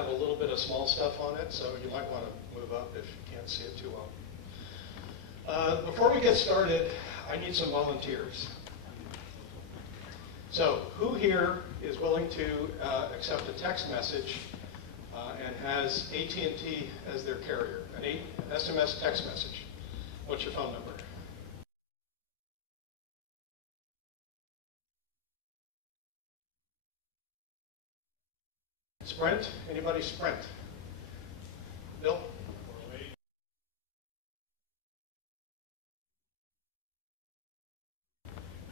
have a little bit of small stuff on it, so you might want to move up if you can't see it too well. Before we get started, I need some volunteers. So who here is willing to accept a text message and has AT&T as their carrier, an SMS text message? What's your phone number? Sprint? Anybody Sprint? Bill?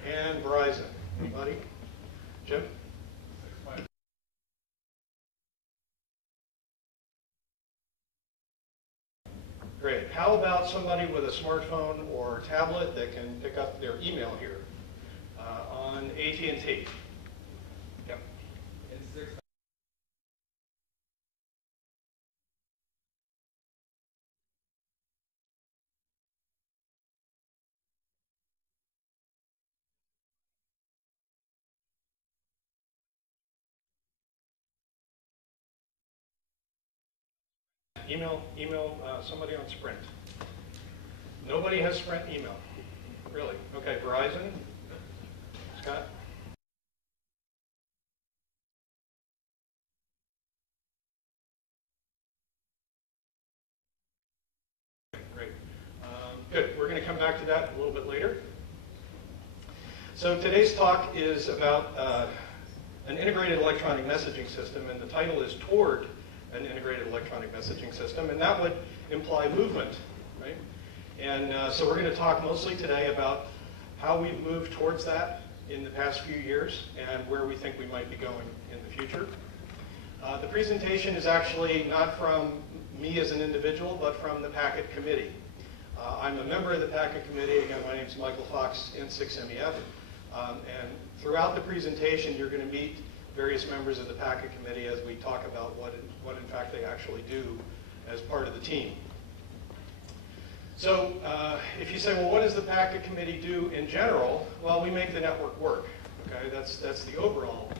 And Verizon. Anybody? Jim? Great. How about somebody with a smartphone or tablet that can pick up their email here on AT&T? Yep. Email somebody on Sprint. Nobody has Sprint email. Really? Okay, Verizon? Scott? Great. Good. We're going to come back to that a little bit later. So today's talk is about an integrated electronic messaging system, and the title is Toward an Integrated Electronic Messaging System, and that would imply movement, right? And so we're going to talk mostly today about how we've moved towards that in the past few years and where we think we might be going in the future. The presentation is actually not from me as an individual, but from the Packet Committee. I'm a member of the Packet Committee. Again, my name is Michael Fox, N6MEF. And throughout the presentation, you're going to meet various members of the Packet Committee as we talk about what in fact they actually do as part of the team. So if you say, well, what does the Packet Committee do in general? Well, we make the network work. Okay, that's the overall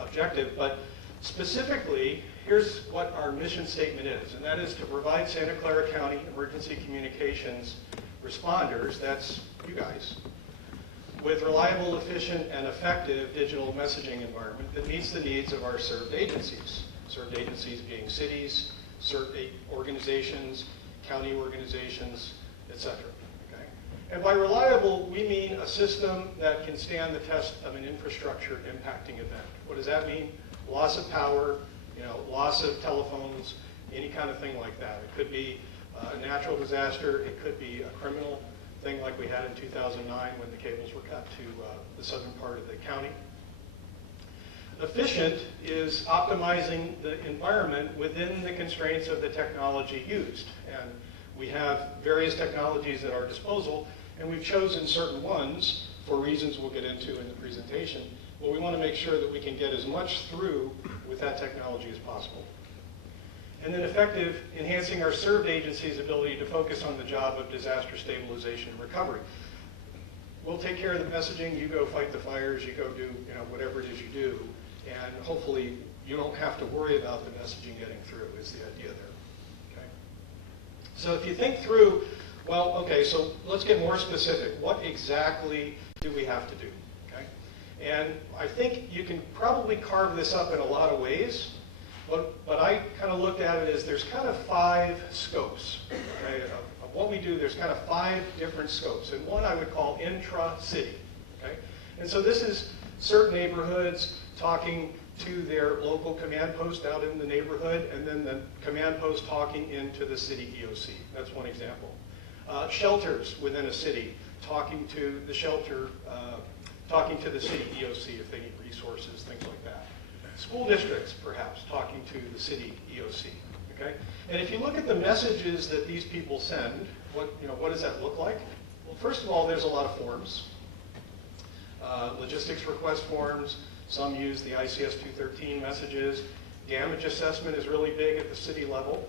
objective. But specifically, here's what our mission statement is, and that is to provide Santa Clara County emergency communications responders, that's you guys, with reliable, efficient, and effective digital messaging environment that meets the needs of our served agencies. Served agencies being cities, served organizations, county organizations, etc. Okay? And by reliable, we mean a system that can stand the test of an infrastructure impacting event. What does that mean? Loss of power, loss of telephones, any kind of thing like that. It could be a natural disaster. It could be a criminal thing like we had in 2009 when the cables were cut to the southern part of the county. Efficient is optimizing the environment within the constraints of the technology used. And we have various technologies at our disposal, and we've chosen certain ones for reasons we'll get into in the presentation. But we want to make sure that we can get as much through with that technology as possible. And then effective, enhancing our served agency's ability to focus on the job of disaster stabilization and recovery. We'll take care of the messaging, you go fight the fires, you go do whatever it is you do, and hopefully you don't have to worry about the messaging getting through is the idea there. Okay? So if you think through, well, okay, so let's get more specific. What exactly do we have to do? Okay? And I think you can probably carve this up in a lot of ways. But I kind of looked at it as there's kind of 5 scopes, okay, of what we do. There's kind of 5 different scopes, and one I would call intra-city. Okay? And so this is certain neighborhoods talking to their local command post out in the neighborhood, and then the command post talking into the city EOC. That's one example. Shelters within a city talking to the shelter, talking to the city EOC if they need resources, things like that. School districts, perhaps, talking to the city EOC, okay? And if you look at the messages that these people send, what does that look like? Well, first of all, there's a lot of forms. Logistics request forms. Some use the ICS 213 messages. Damage assessment is really big at the city level.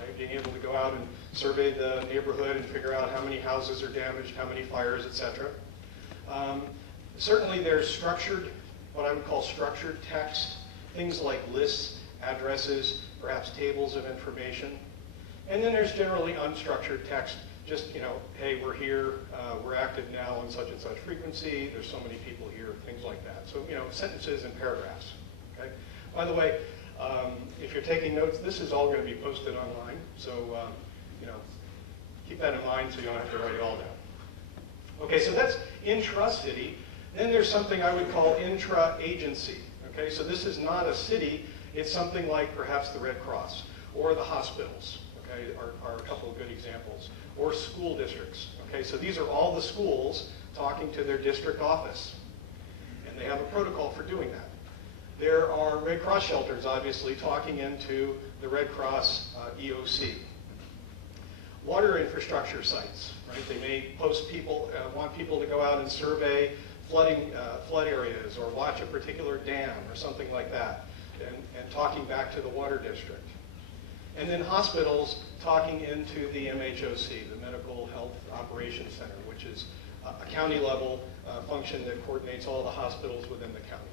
Okay? Being able to go out and survey the neighborhood and figure out how many houses are damaged, how many fires, etc. Certainly there's structured, what I would call structured text, things like lists addresses, perhaps tables of information. And then there's generally unstructured text, just, you know, hey, we're here, we're active now on such and such frequency, there's so many people here, things like that. So, you know, sentences and paragraphs, okay? By the way, if you're taking notes, this is all going to be posted online, so, you know, keep that in mind so you don't have to write it all down. Okay, so that's intra-city. Then there's something I would call intra-agency. Okay, so this is not a city, it's something like perhaps the Red Cross or the hospitals, okay, are a couple of good examples, or school districts. Okay, so these are all the schools talking to their district office, and they have a protocol for doing that. There are Red Cross shelters, obviously, talking into the Red Cross EOC. Water infrastructure sites, right? They may post people, want people to go out and survey flood areas or watch a particular dam or something like that, and talking back to the water district. And then hospitals talking into the MHOC, the Medical Health Operations Center, which is a county level function that coordinates all the hospitals within the county.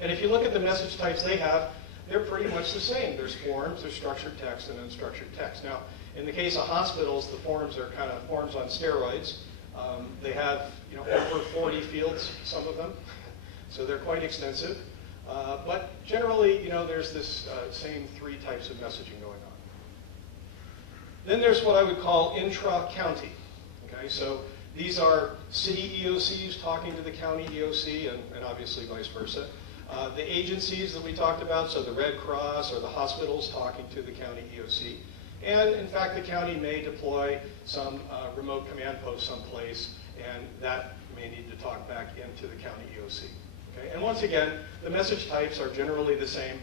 And if you look at the message types they have, they're pretty much the same. There's forms, there's structured text, and unstructured text. Now, in the case of hospitals, the forms are kind of forms on steroids. They have, you know, over 40 fields, some of them, so they're quite extensive. But generally, you know, there's this same three types of messaging going on. Then there's what I would call intra-county. Okay, so these are city EOCs talking to the county EOC, and obviously vice versa. The agencies that we talked about, so the Red Cross or the hospitals talking to the county EOC. And in fact, the county may deploy some remote command post someplace, and that may need to talk back into the county EOC. Okay? And once again, the message types are generally the same.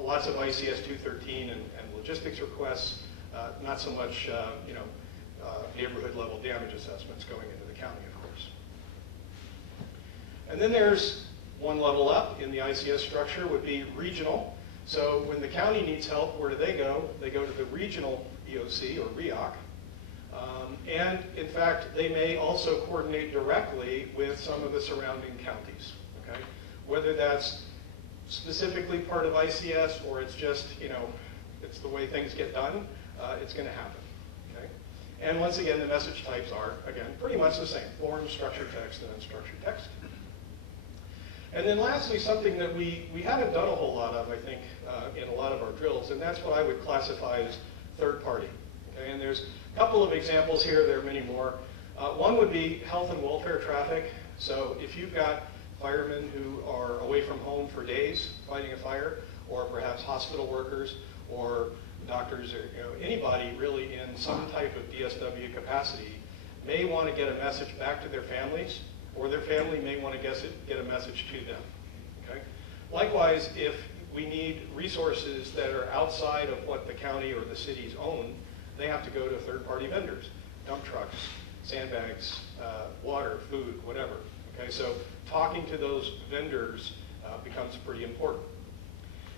Lots of ICS 213 and logistics requests, not so much you know, neighborhood level damage assessments going into the county, of course. And then there's one level up in the ICS structure would be regional. So when the county needs help, where do they go? They go to the regional EOC or REOC. And in fact, they may also coordinate directly with some of the surrounding counties. Okay? Whether that's specifically part of ICS or it's just, you know, it's the way things get done, it's going to happen. Okay? And once again, the message types are, again, pretty much the same. Form, structured text, and unstructured text. And then lastly, something that we haven't done a whole lot of, I think, in a lot of our drills, and that's what I would classify as third party. Okay? And there's a couple of examples here, there are many more. One would be health and welfare traffic. So if you've got firemen who are away from home for days fighting a fire, or perhaps hospital workers, or doctors, or you know, anybody really in some type of DSW capacity may want to get a message back to their families, or their family may want to get a message to them. Okay? Likewise, if we need resources that are outside of what the county or the cities own, they have to go to third-party vendors, dump trucks, sandbags, water, food, whatever. Okay? So talking to those vendors becomes pretty important.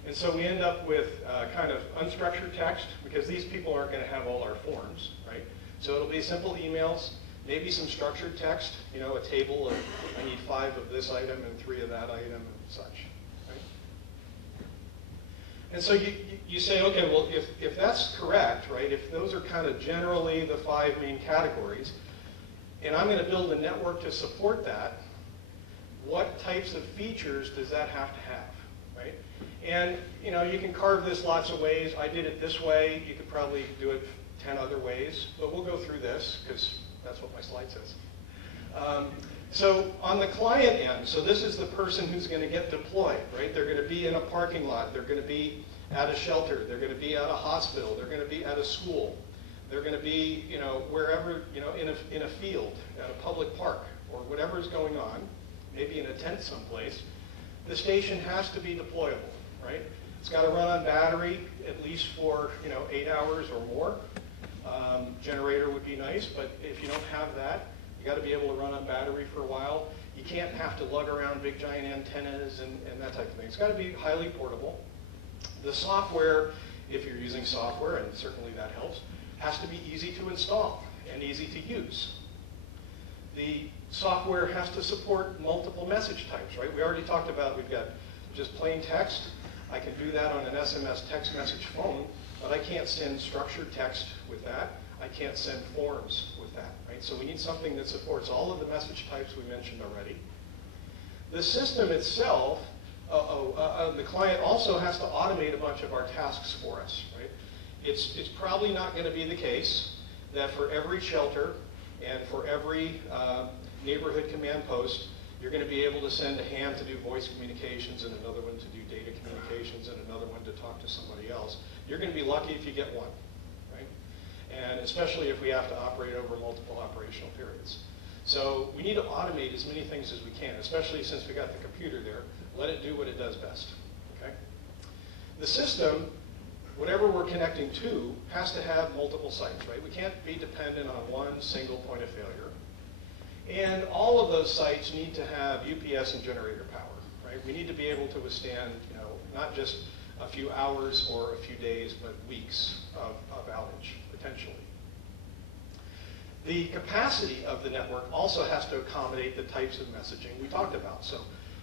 And so we end up with kind of unstructured text, because these people aren't going to have all our forms, right? So it'll be simple emails, maybe some structured text, you know, a table of, I need 5 of this item and 3 of that item and such, right? And so you say, okay, well, if that's correct, right, if those are kind of generally the 5 main categories, and I'm going to build a network to support that, what types of features does that have to have, right? And, you know, you can carve this lots of ways. I did it this way. You could probably do it 10 other ways, but we'll go through this, because that's what my slide says. So on the client end, so this is the person who's going to get deployed, right? They're going to be in a parking lot. They're going to be at a shelter. They're going to be at a hospital. They're going to be at a school. They're going to be, you know, wherever, you know, in a field, at a public park, or whatever is going on, maybe in a tent someplace. The station has to be deployable, right? It's got to run on battery at least for, you know, 8 hours or more. Generator would be nice, but if you don't have that, you got to be able to run on battery for a while. You can't have to lug around big giant antennas and that type of thing. It's got to be highly portable. The software, if you're using software, and certainly that helps, has to be easy to install and easy to use. The software has to support multiple message types, right? We already talked about, we've got just plain text. I can do that on an SMS text message phone, but I can't send structured text with that. I can't send forms with that, right? So we need something that supports all of the message types we mentioned already. The system itself, the client also has to automate a bunch of our tasks for us, right? It's probably not going to be the case that for every shelter and for every neighborhood command post, you're going to be able to send a hand to do voice communications and another one to do data communications and another one to talk to somebody else. You're going to be lucky if you get one, right? And especially if we have to operate over multiple operational periods. So we need to automate as many things as we can, especially since we got the computer there. Let it do what it does best, okay? The system, whatever we're connecting to, has to have multiple sites, right? We can't be dependent on one single point of failure. And all of those sites need to have UPS and generator power, right? We need to be able to withstand, not just a few hours or a few days, but weeks of outage, potentially. The capacity of the network also has to accommodate the types of messaging we talked about. So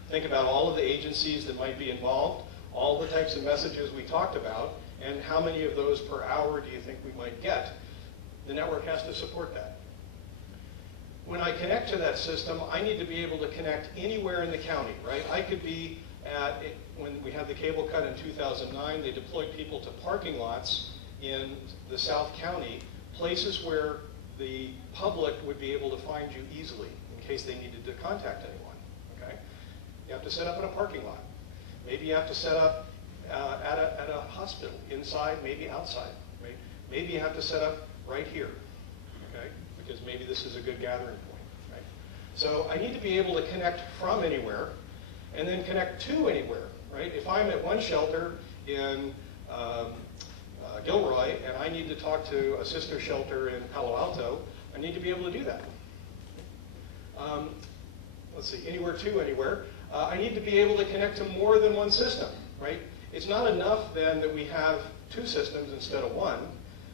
think about all of the agencies that might be involved, all the types of messages we talked about, and how many of those per hour do you think we might get? The network has to support that. When I connect to that system, I need to be able to connect anywhere in the county, right? I could be when we had the cable cut in 2009, they deployed people to parking lots in the South County, places where the public would be able to find you easily in case they needed to contact anyone, okay? You have to set up in a parking lot. Maybe you have to set up at a hospital, inside, maybe outside. Right? Maybe you have to set up right here, okay? Because maybe this is a good gathering point, right? So I need to be able to connect from anywhere and then connect to anywhere, right? If I'm at one shelter in Gilroy and I need to talk to a sister shelter in Palo Alto, I need to be able to do that. Let's see, anywhere to anywhere. I need to be able to connect to more than one system, right? It's not enough then that we have two systems instead of one,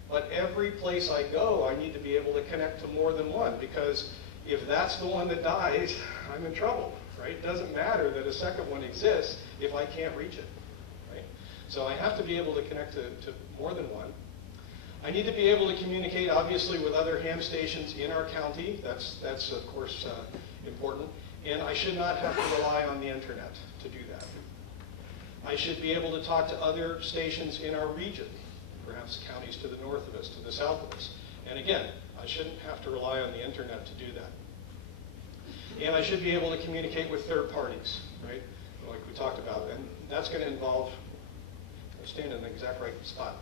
but every place I go, I need to be able to connect to more than one, because if that's the one that dies, I'm in trouble, right? It doesn't matter that a second one exists if I can't reach it, right? So I have to be able to connect to more than one. I need to be able to communicate, obviously, with other ham stations in our county. That's of course, important. And I should not have to rely on the internet to do that. I should be able to talk to other stations in our region, perhaps counties to the north of us, to the south of us. And again, I shouldn't have to rely on the internet to do that. And I should be able to communicate with third parties, right? Like we talked about. And that's going to involve, I'm staying in the exact right spot.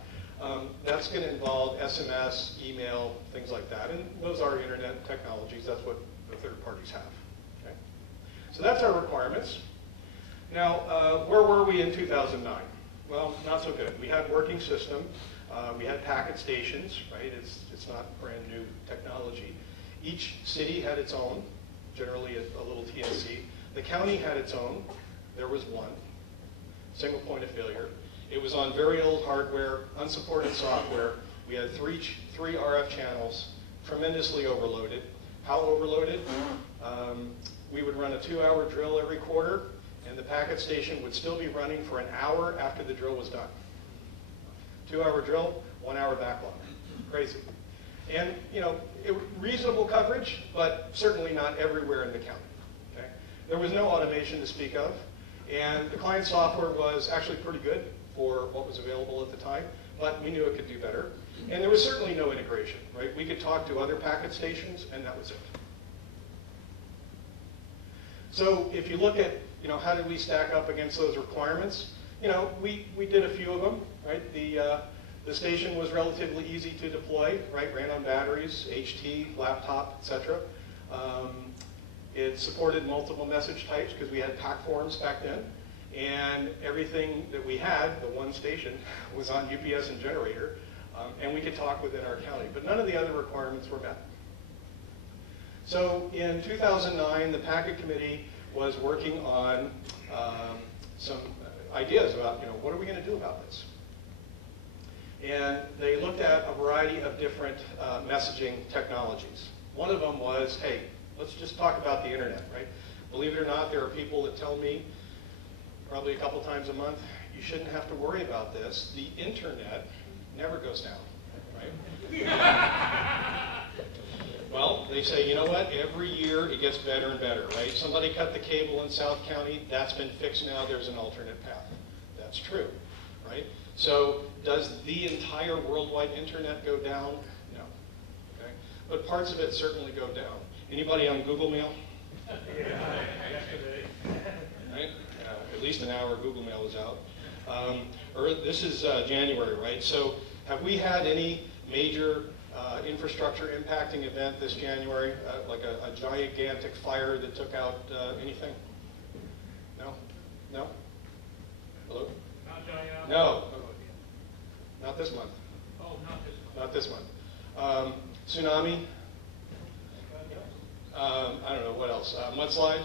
That's going to involve SMS, email, things like that. And those are internet technologies. That's what the third parties have. Okay? So that's our requirements. Now, where were we in 2009? Well, not so good. We had working system. We had packet stations, right? It's not brand new technology. Each city had its own, generally a little TNC. The county had its own. There was one. Single point of failure. It was on very old hardware, unsupported software. We had three RF channels, tremendously overloaded. How overloaded? We would run a 2-hour drill every quarter, and the packet station would still be running for an hour after the drill was done. 2-hour drill, 1-hour backlog. Crazy. And, reasonable coverage, but certainly not everywhere in the county. Okay? There was no automation to speak of, and the client software was actually pretty good for what was available at the time, but we knew it could do better. And there was certainly no integration, right? We could talk to other packet stations, and that was it. So if you look at, how did we stack up against those requirements? We did a few of them, right? The station was relatively easy to deploy, right? Ran on batteries, HT, laptop, etc. It supported multiple message types because we had pack forms back then. And everything that we had, the one station, was on UPS and generator, and we could talk within our county. But none of the other requirements were met. So in 2009, the Packet Committee was working on some ideas about, what are we going to do about this? And they looked at a variety of different messaging technologies. One of them was, hey, let's just talk about the internet, right? Believe it or not, there are people that tell me, probably a couple times a month, you shouldn't have to worry about this. The internet never goes down, right? Well, they say, you know what, every year it gets better and better, right? Somebody cut the cable in South County, that's been fixed now, there's an alternate path. That's true, right? So does the entire worldwide internet go down? No, okay? But parts of it certainly go down. Anybody on Google Mail? Yeah, yesterday. Right? At least an hour Google Mail is out. This is January, right? So have we had any major infrastructure impacting event this January, like a gigantic fire that took out anything? No? No? Hello? Not giant. No. Not this month. Oh, not this one. Not this month. Tsunami? I don't know, what else? Mudslide?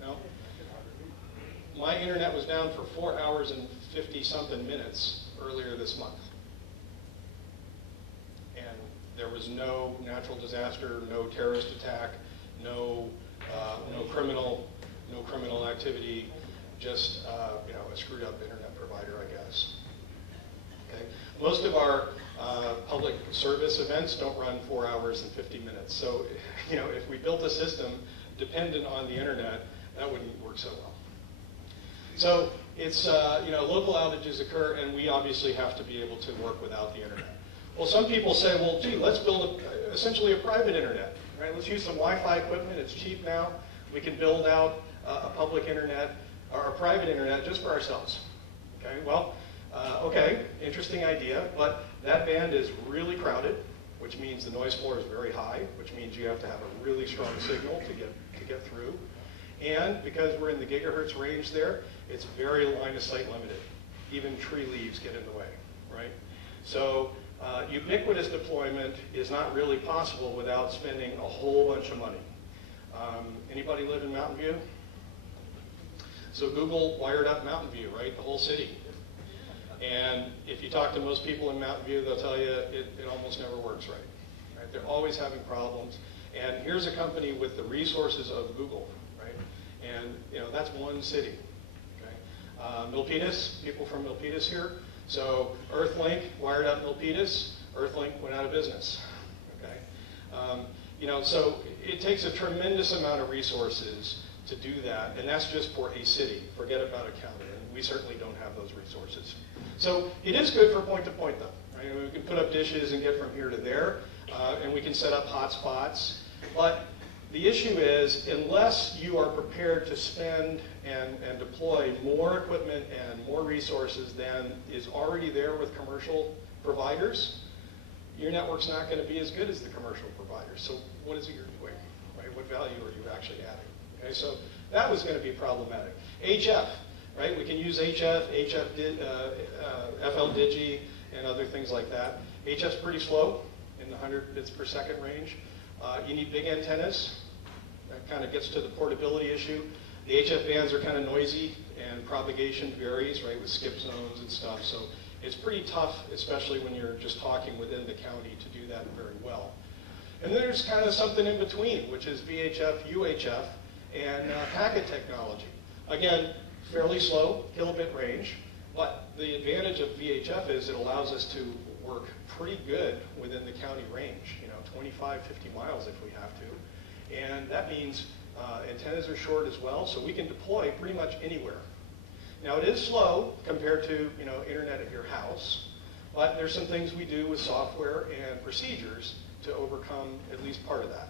No? My internet was down for 4 hours and 50-something minutes earlier this month. And there was no natural disaster, no terrorist attack, no criminal activity, just a screwed up internet provider, I guess. Okay. Most of our public service events don't run 4 hours and 50 minutes. So, if we built a system dependent on the internet, that wouldn't work so well. So it's, local outages occur, and we obviously have to be able to work without the internet. Well, some people say, well, gee, let's build essentially a private internet, right? Let's use some Wi-Fi equipment. It's cheap now. We can build out a public internet or a private internet just for ourselves. Okay, well, okay, interesting idea, but that band is really crowded, which means the noise floor is very high, which means you have to have a really strong signal to get through. And because we're in the gigahertz range there, it's very line of sight limited. Even tree leaves get in the way, right? So ubiquitous deployment is not really possible without spending a whole bunch of money. Anybody live in Mountain View? So Google wired up Mountain View, right? The whole city. And if you talk to most people in Mountain View, they'll tell you it almost never works right? They're always having problems. And here's a company with the resources of Google, right? And that's one city. Okay? Milpitas, people from Milpitas here. So Earthlink wired up Milpitas. Earthlink went out of business. Okay? So it takes a tremendous amount of resources to do that, and that's just for a city. Forget about a county, and we certainly don't have those resources. So it is good for point-to-point, though. Right? We can put up dishes and get from here to there, and we can set up hotspots. But the issue is, unless you are prepared to spend and deploy more equipment and more resources than is already there with commercial providers, your network's not going to be as good as the commercial providers. So what is it you're doing? Right? What value are you actually adding? Okay, so that was going to be problematic. HF, right? We can use HF, FL Digi, and other things like that. HF's pretty slow in the 100 bits per second range. You need big antennas. That kind of gets to the portability issue. The HF bands are kind of noisy, and propagation varies, right, with skip zones and stuff. So it's pretty tough, especially when you're just talking within the county, to do that very well. And then there's kind of something in between, which is VHF, UHF, and packet technology. Again, fairly slow, kilobit range, but the advantage of VHF is it allows us to work pretty good within the county range, 25, 50 miles if we have to. And that means antennas are short as well, so we can deploy pretty much anywhere. Now it is slow compared to internet at your house, but there's some things we do with software and procedures to overcome at least part of that.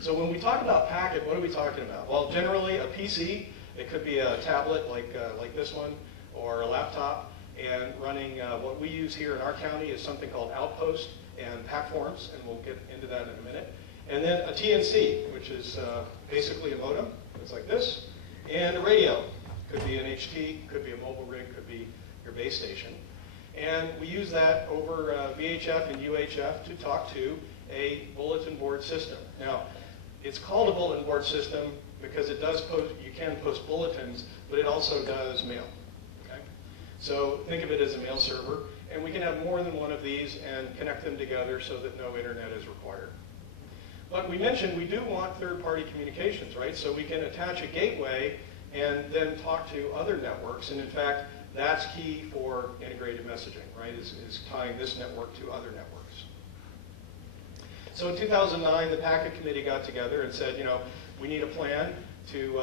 So when we talk about packet, what are we talking about? Well, generally a PC, it could be a tablet like this one, or a laptop, and running what we use here in our county is something called Outpost and PAC-Forms, and we'll get into that in a minute. And then a TNC, which is basically a modem. It's like this. And a radio. Could be an HT, could be a mobile rig, could be your base station. And we use that over VHF and UHF to talk to a bulletin board system. Now, it's called a bulletin board system because it does post, you can post bulletins, but it also does mail. Okay? So think of it as a mail server, and we can have more than one of these and connect them together so that no internet is required. But we mentioned we do want third-party communications, right? So we can attach a gateway and then talk to other networks. And in fact, that's key for integrated messaging, right, is tying this network to other networks. So in 2009, the Packet Committee got together and said, we need a plan to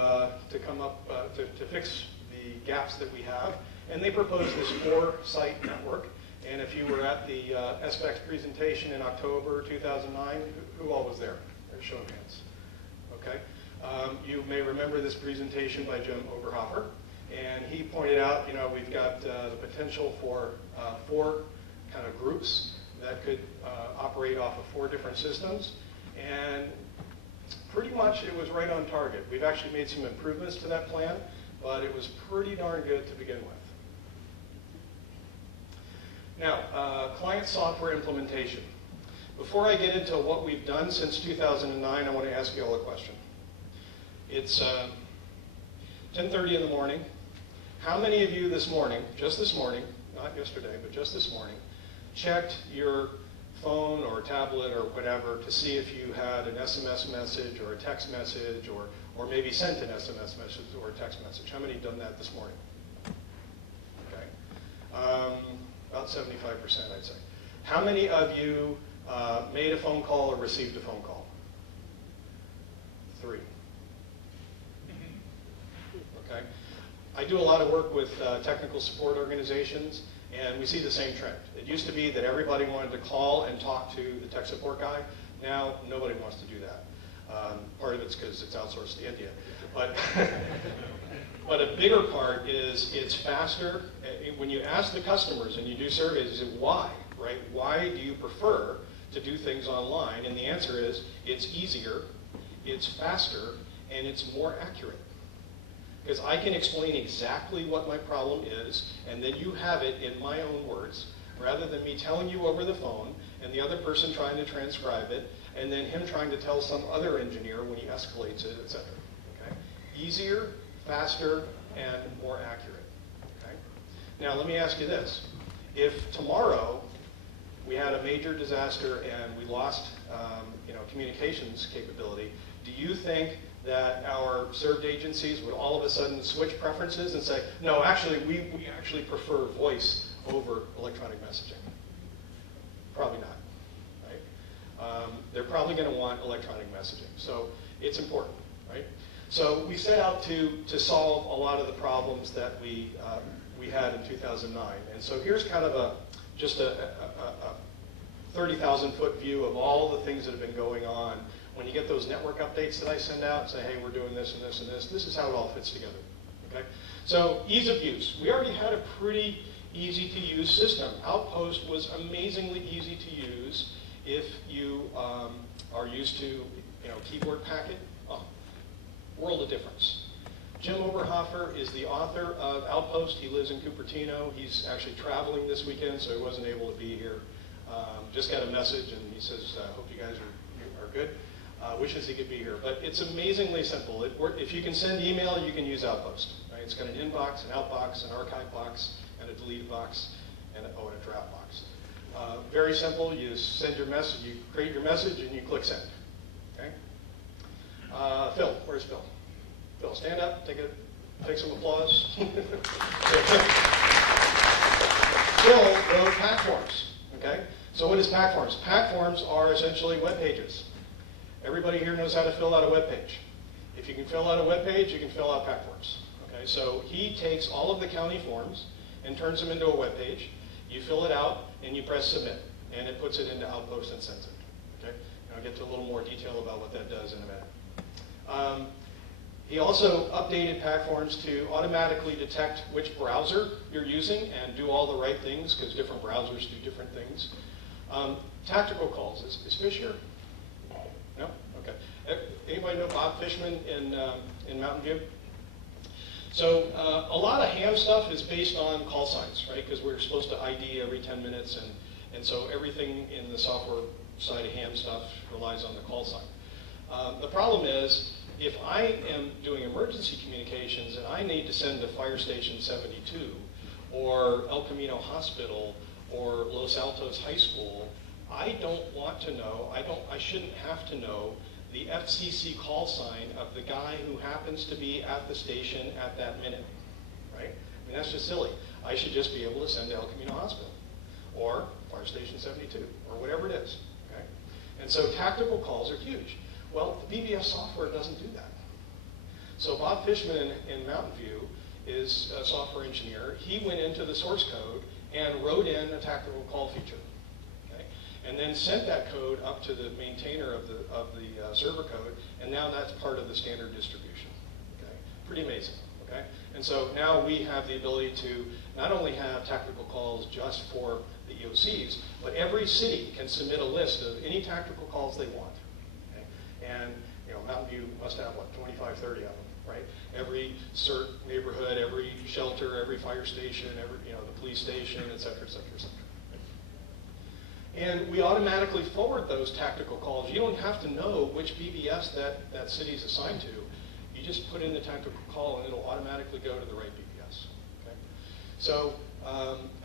come up, to fix the gaps that we have. And they proposed this 4-site network. And if you were at the SVECS presentation in October 2009, who all was there? Show of hands. Okay. You may remember this presentation by Jim Oberhofer. And he pointed out, we've got the potential for 4 kind of groups that could operate off of 4 different systems. And pretty much it was right on target. We've actually made some improvements to that plan, but it was pretty darn good to begin with. Now, client software implementation. Before I get into what we've done since 2009, I want to ask you all a question. It's 10:30 in the morning. How many of you this morning, just this morning, not yesterday, but just this morning, checked your phone or tablet or whatever to see if you had an SMS message or a text message or maybe sent an SMS message or a text message? How many have done that this morning? Okay. About 75%, I'd say. How many of you made a phone call or received a phone call? 3. Okay. I do a lot of work with technical support organizations, and we see the same trend. It used to be that everybody wanted to call and talk to the tech support guy. Now, nobody wants to do that. Part of it's because it's outsourced to India. But a bigger part is it's faster. When you ask the customers and you do surveys, you say, why, right? Why do you prefer to do things online? And the answer is, it's easier, it's faster, and it's more accurate. Because I can explain exactly what my problem is, and then you have it in my own words, rather than me telling you over the phone, and the other person trying to transcribe it, and then him trying to tell some other engineer when he escalates it, etc. Okay? Easier, faster, and more accurate. Okay? Now, let me ask you this. If tomorrow we had a major disaster and we lost communications capability, do you think that our served agencies would all of a sudden switch preferences and say, no, actually, we actually prefer voice over electronic messaging? Probably not. Right? They're probably going to want electronic messaging. So it's important. Right? So we set out to solve a lot of the problems that we had in 2009. And so here's kind of just a 30,000-foot view of all the things that have been going on. When you get those network updates that I send out and say, hey, we're doing this and this and this is how it all fits together. Okay? So ease of use. We already had a pretty easy to use system. Outpost was amazingly easy to use if you are used to keyboard packet. Oh, world of difference. Jim Oberhofer is the author of Outpost. He lives in Cupertino. He's actually traveling this weekend, so he wasn't able to be here. Just got a message, and he says, hope you guys are good. Wishes he could be here. But it's amazingly simple. If you can send email, you can use Outpost. Right? It's got an inbox, an outbox, an archive box, and a delete box, and a draft box. Very simple. You send your message, you create your message, and you click send. Okay? Phil, where's Phil? Phil, stand up, take some applause. Phil wrote pack forms. Okay? So what is pack forms? Pack forms are essentially web pages. Everybody here knows how to fill out a web page. If you can fill out a web page, you can fill out pack forms. Okay? So he takes all of the county forms and turns them into a web page. You fill it out and you press submit, and it puts it into Outpost and sends it. Okay? And I'll get to a little more detail about what that does in a minute. He also updated pack forms to automatically detect which browser you're using and do all the right things, because different browsers do different things. Tactical calls. Is Fish here? No? Okay. Anybody know Bob Fishman in Mountain View? So a lot of ham stuff is based on call signs, right? Because we're supposed to ID every 10 minutes, and so everything in the software side of ham stuff relies on the call sign. The problem is, if I am doing emergency communications and I need to send to Fire Station 72 or El Camino Hospital or Los Altos High School, I don't want to know, I shouldn't have to know the FCC call sign of the guy who happens to be at the station at that minute, right? I mean, that's just silly. I should just be able to send to El Camino Hospital or Fire Station 72 or whatever it is, okay? And so tactical calls are huge. Well, the BBS software doesn't do that. So Bob Fishman in Mountain View is a software engineer. He went into the source code and wrote in a tactical call feature, okay? And then sent that code up to the maintainer of the server code, and now that's part of the standard distribution, okay? Pretty amazing, okay? And so now we have the ability to not only have tactical calls just for the EOCs, but every city can submit a list of any tactical calls they want, okay? And you know, Mountain View must have, what, 25, 30 of them, right? Every CERT neighborhood, every shelter, every fire station, every, you know, the police station, et cetera, et cetera, et cetera. And we automatically forward those tactical calls. You don't have to know which BBS that city is assigned to. You just put in the tactical call and it'll automatically go to the right BBS, okay? So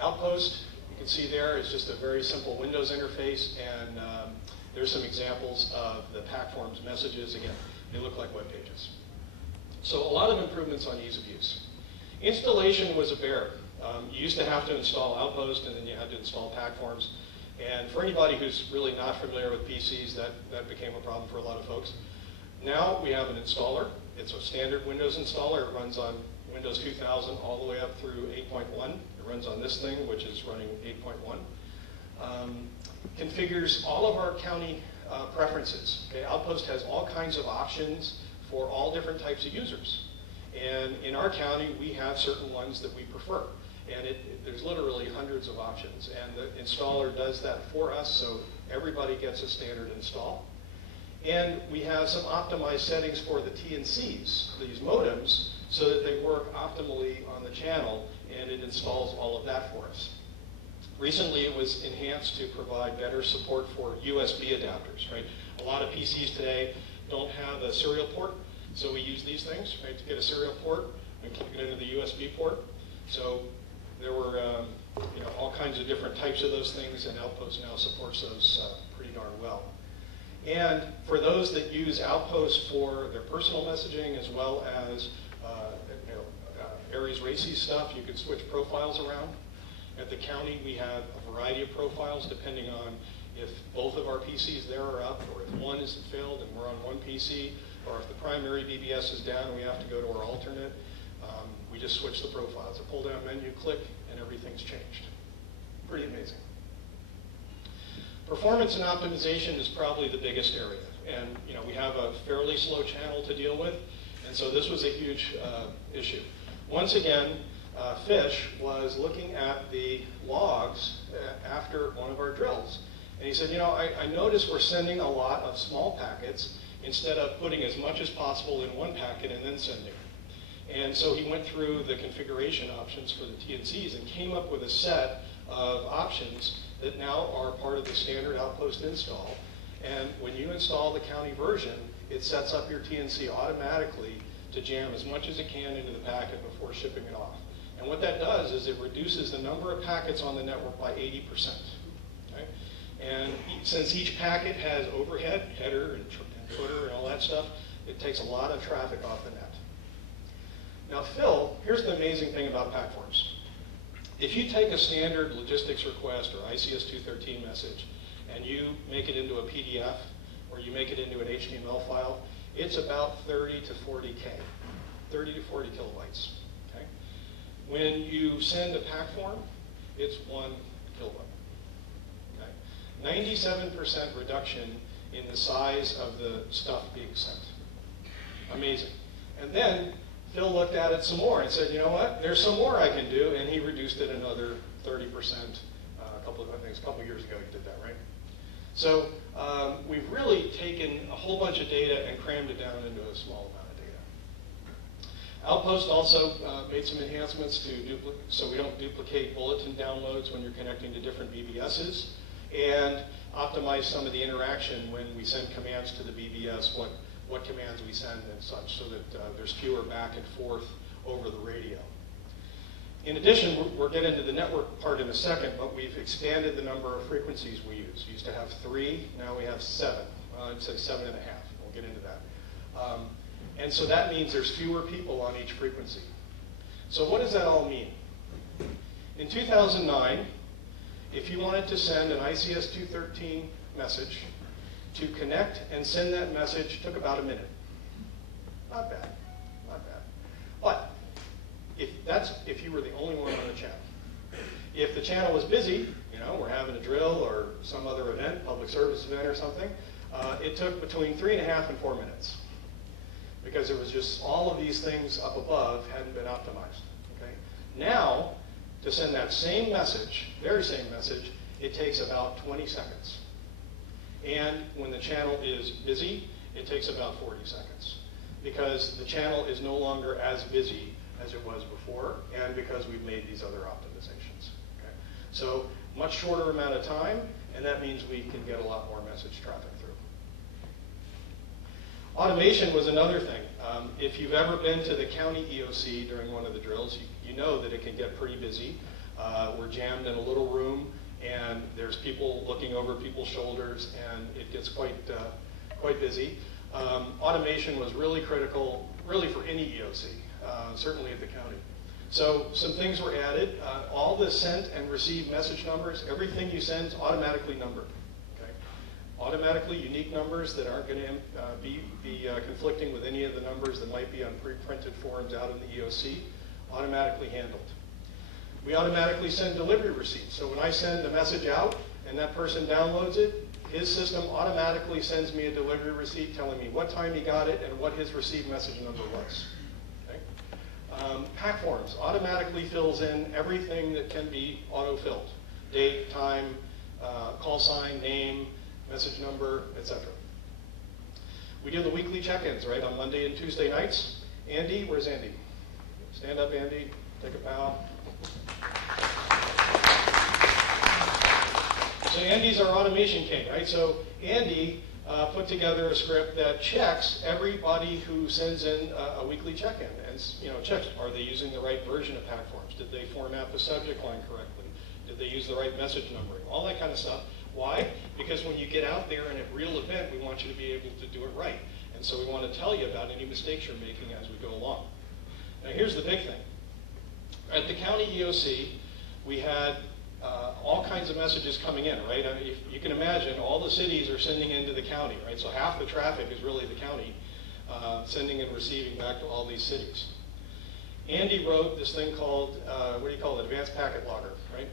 Outpost, you can see there, is just a very simple Windows interface, and there's some examples of the PACForms messages. Again, they look like web pages. So a lot of improvements on ease of use. Installation was a bear. You used to have to install Outpost, and then you had to install PACForms. And for anybody who's really not familiar with PCs, that became a problem for a lot of folks. Now we have an installer. It's a standard Windows installer. It runs on Windows 2000 all the way up through 8.1. It runs on this thing, which is running 8.1. Configures all of our county preferences. Okay, Outpost has all kinds of options for all different types of users. And in our county, we have certain ones that we prefer. And there's literally hundreds of options. And the installer does that for us, so everybody gets a standard install. And we have some optimized settings for the TNCs, these modems, so that they work optimally on the channel, and it installs all of that for us. Recently, it was enhanced to provide better support for USB adapters, right? A lot of PCs today don't have a serial port, so we use these things, right, to get a serial port and plug it into the USB port. So there were you know, all kinds of different types of those things, and Outpost now supports those pretty darn well. And for those that use Outpost for their personal messaging as well as you know, ARES RACI stuff, you can switch profiles around. At the county, we have a variety of profiles depending on if both of our PCs there are up, or if one isn't filled and we're on one PC, or if the primary BBS is down and we have to go to our alternate. We just switch the profiles. A pull-down menu, click, and everything's changed. Pretty amazing. Performance and optimization is probably the biggest area. And you know, we have a fairly slow channel to deal with, and so this was a huge issue. Once again, Fish was looking at the logs after one of our drills. And he said, you know, I noticed we're sending a lot of small packets instead of putting as much as possible in one packet and then sending. And so he went through the configuration options for the TNCs and came up with a set of options that now are part of the standard Outpost install. And when you install the county version, it sets up your TNC automatically to jam as much as it can into the packet before shipping it off. And what that does is it reduces the number of packets on the network by 80%. Okay? And since each packet has overhead, header, and footer, and all that stuff, it takes a lot of traffic off the net. Now, Phil, here's the amazing thing about PACForms. If you take a standard logistics request or ICS 213 message and you make it into a PDF or you make it into an HTML file, it's about 30 to 40K, 30 to 40 kilobytes. Okay? When you send a PACForm, it's 1 kilobyte. Okay? 97% reduction in the size of the stuff being sent. Amazing. And then Phil looked at it some more and said, you know what, there's some more I can do, and he reduced it another 30%. A couple of years ago he did that, right? So we've really taken a whole bunch of data and crammed it down into a small amount of data. Outpost also made some enhancements to so we don't duplicate bulletin downloads when you're connecting to different BBSs, and optimize some of the interaction when we send commands to the BBS, what commands we send and such, so that there's fewer back and forth over the radio. In addition, we'll get into the network part in a second, but we've expanded the number of frequencies we use. We used to have 3, now we have 7. I'd say 7.5. We'll get into that. And so that means there's fewer people on each frequency. So what does that all mean? In 2009, if you wanted to send an ICS 213 message, to connect and send that message took about a minute. Not bad, not bad. But if you were the only one on the channel. If the channel was busy, you know, we're having a drill or some other event, public service event or something, it took between 3.5 and 4 minutes. Because there was just all of these things up above hadn't been optimized. Okay? Now, to send that same message, very same message, it takes about 20 seconds. And when the channel is busy, it takes about 40 seconds. Because the channel is no longer as busy as it was before, and because we've made these other optimizations. Okay? So, much shorter amount of time, and that means we can get a lot more message traffic through. Automation was another thing. If you've ever been to the county EOC during one of the drills, you know that it can get pretty busy. We're jammed in a little room, and there's people looking over people's shoulders, and it gets quite busy. Automation was really critical, really for any EOC, certainly at the county. So some things were added. All the sent and received message numbers, everything you send is automatically numbered. Automatically unique numbers that aren't going to be conflicting with any of the numbers that might be on pre-printed forms out in the EOC, automatically handled. We automatically send delivery receipts. So when I send a message out and that person downloads it, his system automatically sends me a delivery receipt telling me what time he got it and what his received message number was. Okay? Pack forms automatically fills in everything that can be auto-filled. Date, time, call sign, name, message number, etc. We do the weekly check-ins, right, on Monday and Tuesday nights. Andy, where's Andy? Stand up, Andy. Take a bow. So Andy's our automation king, right? So Andy put together a script that checks everybody who sends in a weekly check-in, and checks, are they using the right version of pack forms? Did they format the subject line correctly? Did they use the right message numbering? All that kind of stuff. Why? Because when you get out there in a real event, we want you to be able to do it right. And so we want to tell you about any mistakes you're making as we go along. Now here's the big thing. At the county EOC, we had all kinds of messages coming in, right? I mean, you can imagine all the cities are sending into the county, right? So half the traffic is really the county sending and receiving back to all these cities. Andy wrote this thing called, what do you call it, Advanced Packet Logger, right?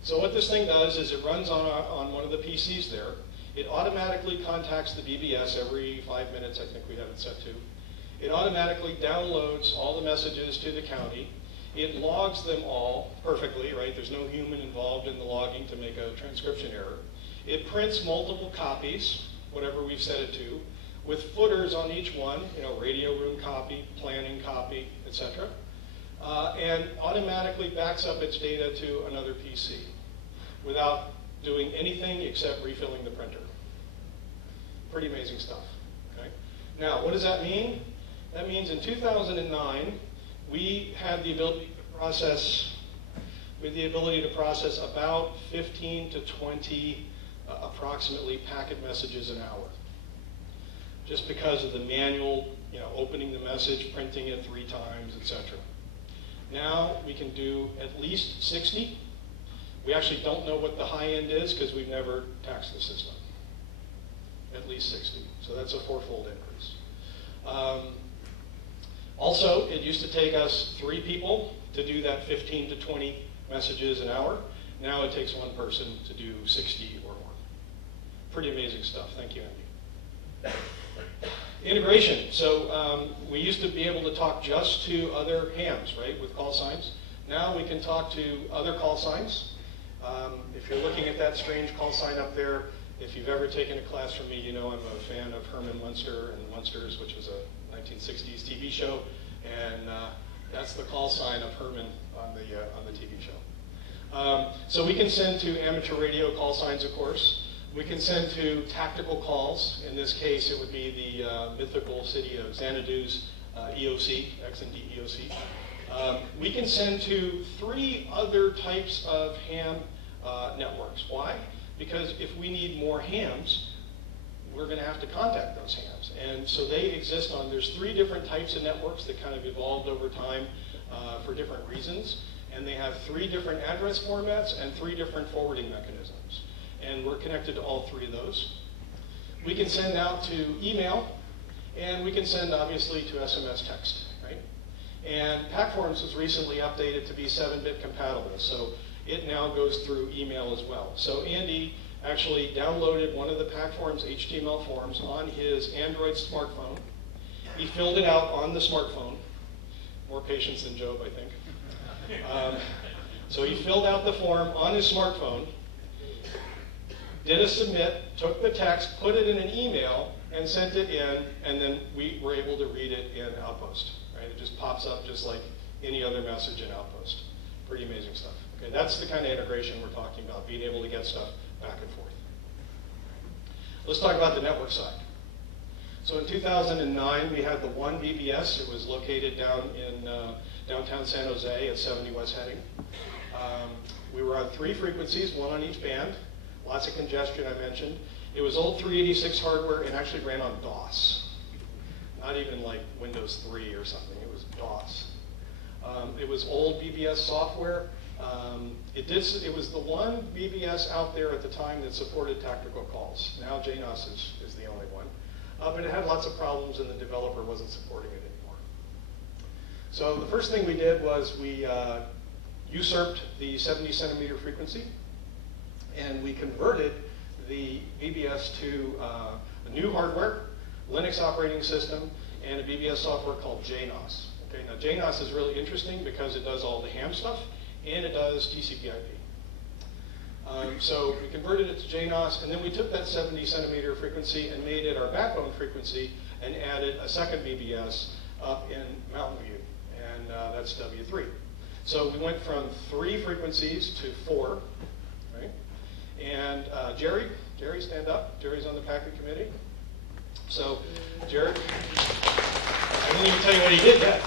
So what this thing does is it runs on one of the PCs there. It automatically contacts the BBS every 5 minutes, I think we have it set to. It automatically downloads all the messages to the county. It logs them all perfectly, right? There's no human involved in the logging to make a transcription error. It prints multiple copies, whatever we've set it to, with footers on each one, radio room copy, planning copy, etc. And automatically backs up its data to another PC without doing anything except refilling the printer. Pretty amazing stuff. Okay? Now, what does that mean? That means in 2009, we had the ability to process about 15 to 20 approximately packet messages an hour. Just because of the manual, opening the message, printing it 3 times, etc. Now we can do at least 60. We actually don't know what the high end is because we've never taxed the system. At least 60. So that's a 4-fold increase. Also, it used to take us 3 people to do that 15 to 20 messages an hour. Now it takes 1 person to do 60 or more. Pretty amazing stuff. Thank you, Andy. Integration. So we used to be able to talk just to other hams, right, with call signs. Now we can talk to other call signs. If you're looking at that strange call sign up there, if you've ever taken a class from me, you know I'm a fan of Herman Munster and the Munsters, which was a 1960s TV show, and that's the call sign of Herman on the TV show. So we can send to amateur radio call signs, of course. We can send to tactical calls. In this case, it would be the mythical city of Xanadu's EOC, X&D EOC. We can send to 3 other types of ham networks. Why? Because if we need more hams, we're going to have to contact those hams. And so they exist on, there's 3 different types of networks that kind of evolved over time for different reasons. And they have 3 different address formats and 3 different forwarding mechanisms. And we're connected to all 3 of those. We can send out to email, and we can send, obviously, to SMS text, right? And Packforms was recently updated to be 7-bit compatible, so it now goes through email as well. So Andy actually downloaded one of the Packforms HTML forms on his Android smartphone. He filled it out on the smartphone. More patience than Job, I think. So he filled out the form on his smartphone, did a submit, took the text, put it in an email, and sent it in, and then we were able to read it in Outpost. Right? It just pops up just like any other message in Outpost. Pretty amazing stuff. Okay, that's the kind of integration we're talking about, being able to get stuff back and forth. Let's talk about the network side. So in 2009, we had the one BBS. It was located down in downtown San Jose at 70 West Heading. We were on 3 frequencies, 1 on each band. Lots of congestion, I mentioned. It was old 386 hardware and actually ran on DOS. Not even like Windows 3 or something. It was DOS. It was old BBS software. It was the one BBS out there at the time that supported tactical calls. Now JNOS is the only one. But it had lots of problems and the developer wasn't supporting it anymore. So the first thing we did was we usurped the 70 centimeter frequency, and we converted the BBS to a new hardware, Linux operating system, and a BBS software called JNOS. Okay, now JNOS is really interesting because it does all the ham stuff, and it does TCP/IP. So we converted it to JNOS, and then we took that 70 centimeter frequency and made it our backbone frequency, and added a second BBS up in Mountain View, and that's W3. So we went from 3 frequencies to 4, right? And Jerry, stand up. Jerry's on the packet committee. So, Jerry, I didn't even tell you what he did yet.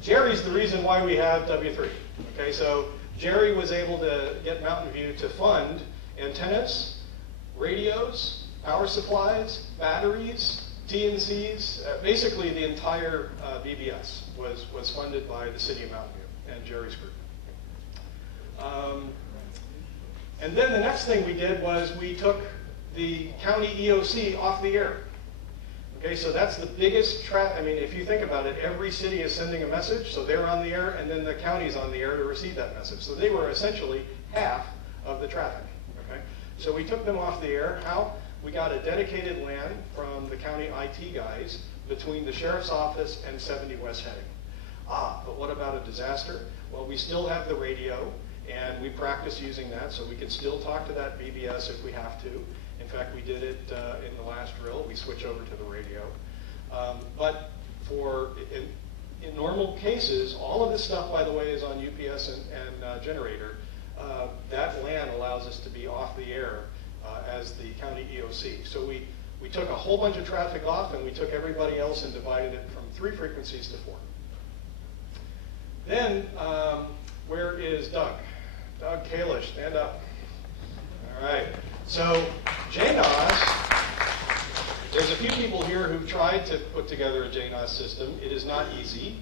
Jerry's the reason why we have W3. Okay, so Jerry was able to get Mountain View to fund antennas, radios, power supplies, batteries, TNCs. Basically, the entire BBS was funded by the city of Mountain View and Jerry's group. And then the next thing we did was we took the county EOC off the air. Okay, so that's the biggest I mean, if you think about it, every city is sending a message, so they're on the air, and then the county's on the air to receive that message. So they were essentially half of the traffic. Okay, so we took them off the air. How? We got a dedicated LAN from the county IT guys between the sheriff's office and 70 West Heading. But what about a disaster? Well, we still have the radio, and we practice using that, so we can still talk to that BBS if we have to. In fact, we did it in the last drill. We switch over to the radio. But in normal cases, all of this stuff, by the way, is on UPS and generator. That LAN allows us to be off the air as the county EOC. So we took a whole bunch of traffic off, and we took everybody else and divided it from 3 frequencies to 4. Then, where is Doug? Doug Kalish, stand up. All right. So JNOS, there's a few people here who've tried to put together a JNOS system. It is not easy.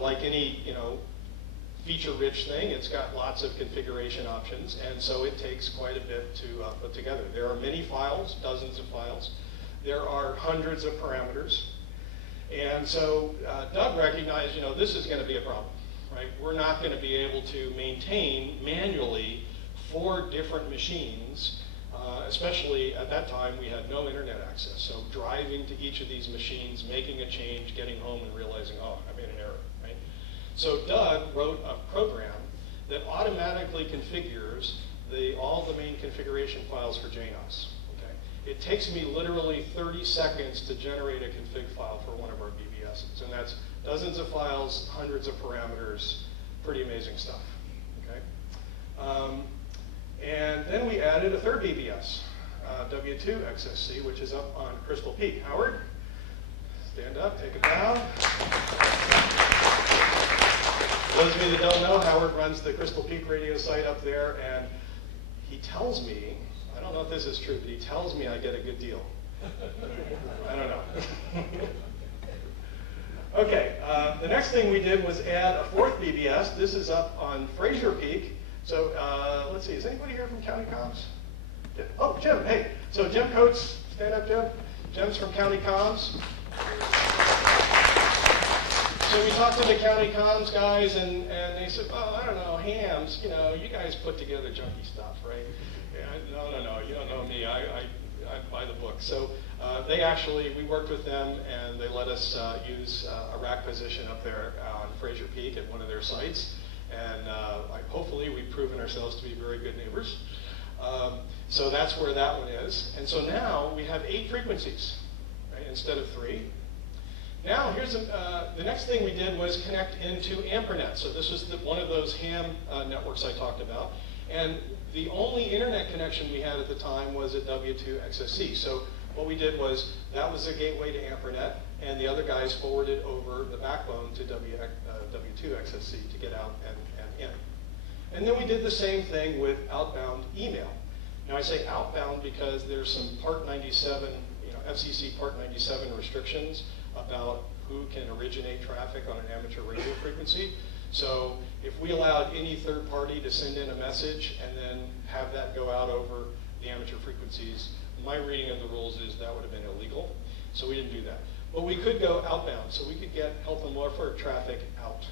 Like any, feature-rich thing, it's got lots of configuration options, and so it takes quite a bit to put together. There are many files, dozens of files. There are hundreds of parameters. And so Doug recognized, this is going to be a problem, right? We're not going to be able to maintain manually 4 different machines. Especially at that time, we had no internet access. So driving to each of these machines, making a change, getting home and realizing, oh, I made an error, right? So Doug wrote a program that automatically configures all the main configuration files for JNOS. Okay? It takes me literally 30 seconds to generate a config file for one of our BBSs. And that's dozens of files, hundreds of parameters, pretty amazing stuff. Okay? And then we added a 3rd BBS, W2 XSC, which is up on Crystal Peak. Howard, stand up, take it down. Those of you that don't know, Howard runs the Crystal Peak radio site up there, and he tells me I don't know if this is true, but he tells me I get a good deal. I don't know. Okay, the next thing we did was add a fourth BBS. This is up on Fraser Peak. So let's see, is anybody here from County Comms? Oh, Jim, hey. So Jim Coates, stand up, Jim. Jim's from County Comms. So we talked to the County Comms guys, and they said, well, I don't know, hams, you know, you guys put together junky stuff, right? Yeah, no, you don't know me. I buy the book. So we worked with them, and they let us use a rack position up there on Fraser Peak at one of their sites. And hopefully we've proven ourselves to be very good neighbors. So that's where that one is. And so now we have 8 frequencies, right, instead of 3. Now here's the next thing we did was connect into AmperNet. So this was one of those ham networks I talked about. And the only internet connection we had at the time was at W2XSC. So what we did was, that was a gateway to AmperNet, and the other guys forwarded over the backbone to W2XSC to get out and in. And then we did the same thing with outbound email. Now I say outbound because there's some Part 97, FCC Part 97 restrictions about who can originate traffic on an amateur radio frequency. So if we allowed any third party to send in a message and then have that go out over the amateur frequencies, my reading of the rules is that would have been illegal. So we didn't do that. But we could go outbound, so we could get health and welfare traffic out.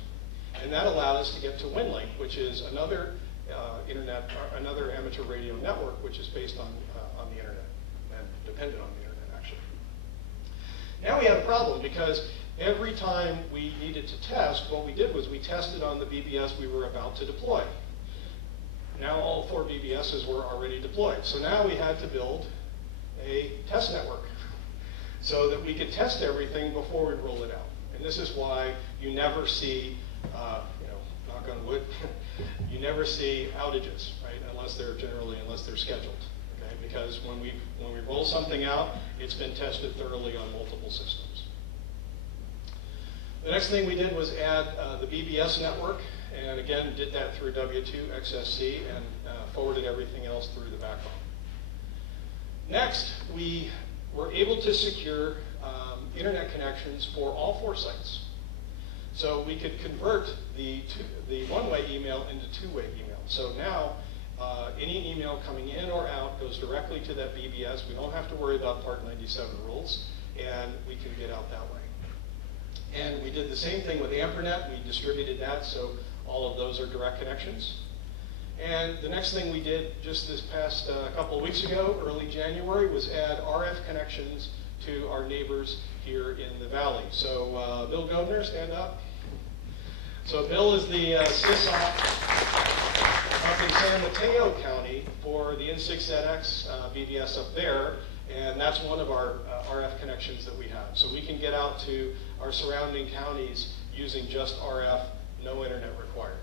And that allowed us to get to WinLink, which is another another amateur radio network, which is based on the internet and dependent on the internet, actually. Now we had a problem because every time we needed to test, what we did was we tested on the BBS we were about to deploy. Now all 4 BBSs were already deployed. So now we had to build a test network so that we could test everything before we roll it out. And this is why you never see, knock on wood, you never see outages, right? Unless they're scheduled, okay? Because when we roll something out, it's been tested thoroughly on multiple systems. The next thing we did was add the BBS network, and again, did that through W2XSC and forwarded everything else through the backbone. Next, we were able to secure internet connections for all 4 sites. So we could convert the one-way email into two-way email. So now, any email coming in or out goes directly to that BBS. We don't have to worry about Part 97 rules, and we can get out that way. And we did the same thing with AmperNet. We distributed that, so all of those are direct connections. And the next thing we did just this past couple of weeks ago, early January, was add RF connections to our neighbors here in the valley. So Bill Governor, stand up. So Bill is the SysOp up in San Mateo County for the N6ZX BBS up there. And that's one of our RF connections that we have. So we can get out to our surrounding counties using just RF, no internet required.